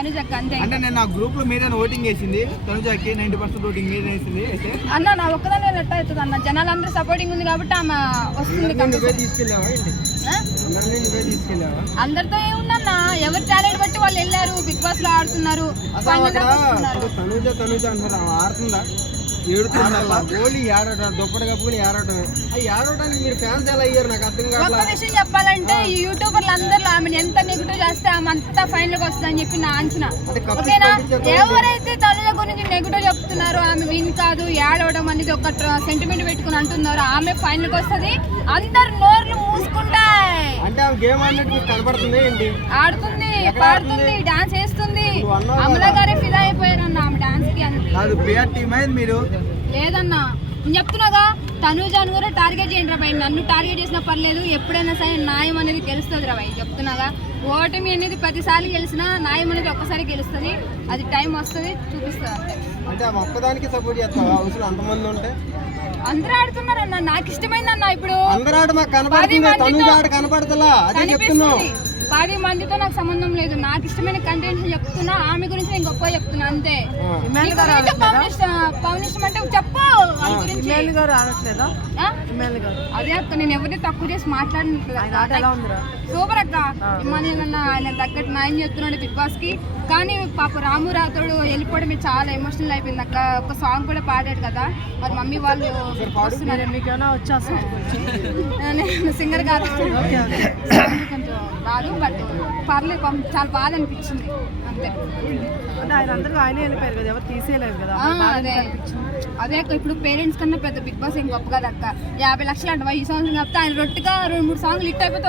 తనుజక్క అంతే. అంటే నేను నా గ్రూప్ లో మీరే ఓటింగ్ వేసింది తనుజకి 90% ఓటింగ్ మీరే వేసింది అయితే అన్న నా ఒక్కదానే ఎట్లా అవుతుంది అన్న, జనాలందరూ సపోర్టింగ్ ఉంది కాబట్టి ఆమె వస్తుంది. తీసుకెళ్ళావా ఏంటి? తీసుకెళ్ళావా? అందరితో ఏముందన్న, ఎవరి టాలెంట్ బట్టి వాళ్ళు వెళ్ళారు, బిగ్ బాస్ లో ఆడుతున్నారు. తనుజ అంటారు ఆడుతుందా ఏడుతుందా ఓన్లీ ఏడవడం దుప్పటి కప్పుకుని ఏడవటమే. అవి ఏడవడానికి మీరు ఫ్యాన్స్ ఎలా అయ్యారు నాకు అర్థం కాదు. ఒక్క విషయం చెప్పాలంటే ఈ యూట్యూబర్లు అందరూ ఆమెను ఎంత నెగిటివ్ చేస్తే ఆమె అంతా ఫైనల్ గా వస్తుందని చెప్పి నా అంచనా. ఓకేనా, ఎవరైతే తనుజ గురించి నెగిటివ్ చెప్తున్నారో ఆమె విన్ కాదు, ఏడవడం అనేది ఒక సెంటిమెంట్ పెట్టుకుని అంటున్నారో ఆమె ఫైనల్ కి వస్తుంది. అందరు నోర్లు మూసుకుంటాయి. అంటే ఆమె గేమ్ ఆడినట్టు మీకు కనపడుతుంది ఏంటి? ఆడుతుంది, పాడుతుంది, డాన్స్ వేస్తుంది. అమల గారే ఫిదా అయిపోయారన్న ఆమె డాన్స్ కి. కాదు పిఆర్ టీమ్ అయింది మీరు లేదన్నా, నేను చెప్తున్నాగా తనుజాను కూడా టార్గెట్ చేయండి రా భయ్. నన్ను టార్గెట్ చేసినా పర్లేదు, ఎప్పుడైనా సరే న్యాయం అనేది గెలుస్తుంది రా భయ్. చెప్తున్నాగా ఓటమి అనేది 10 సార్లు గెలిచినా న్యాయం అనేది ఒక్కసారి గెలుస్తుంది. అది టైం వస్తుంది, చూపిస్తుంది అంతే. అంటే ఒక్కదానికి సపోర్ట్ చేస్తావా? అవసరం అంతమంది ఉంటే అందరూ ఆడుతున్నారన్న, నాకు ఇష్టమైంది అన్న. ఇప్పుడు అందరూ ఆడ మాకు కనపడతలా 10 మందితో నాకు సంబంధం లేదు, నాకు ఇష్టమైన కంటెంట్ చెప్తున్నా, ఆమె గురించి నేను గొప్ప చెప్తున్నా అంతే. పవన్ ఇష్టం అంటే చెప్పు వాళ్ళ గురించి. అదే అక్క, నేను ఎవరిని తక్కువ చేసి మాట్లాడినట్లేదు. సూపర్ అక్క, ఇమ్మానేమన్నా ఆయన తగ్గట్టు న్యాయం చెప్తున్నాడు బిగ్ బాస్ కి. కానీ పాప రాము రాతోడు వెళ్ళిపోవడం చాలా ఎమోషనల్ అయిపోయింది అక్క. ఒక సాంగ్ కూడా పాడాడు కదా, మరి మమ్మీ వాళ్ళు వస్తున్నారు. నేను సింగర్ కాదు, కొంచెం రాదు, బట్ పర్లేదు, చాలా బాధ అనిపించింది అంతే. అదే అక్క, ఇప్పుడు పేరెంట్స్ కన్నా పెద్ద బిగ్ బాస్ ఏం గొప్ప కదా అక్క. 50 లక్షలు అంటే ఈ సంవత్సరం కాకపోతే ఆయన రొట్టుగా 2-3 సాంగ్లు హిట్ అయిపోతే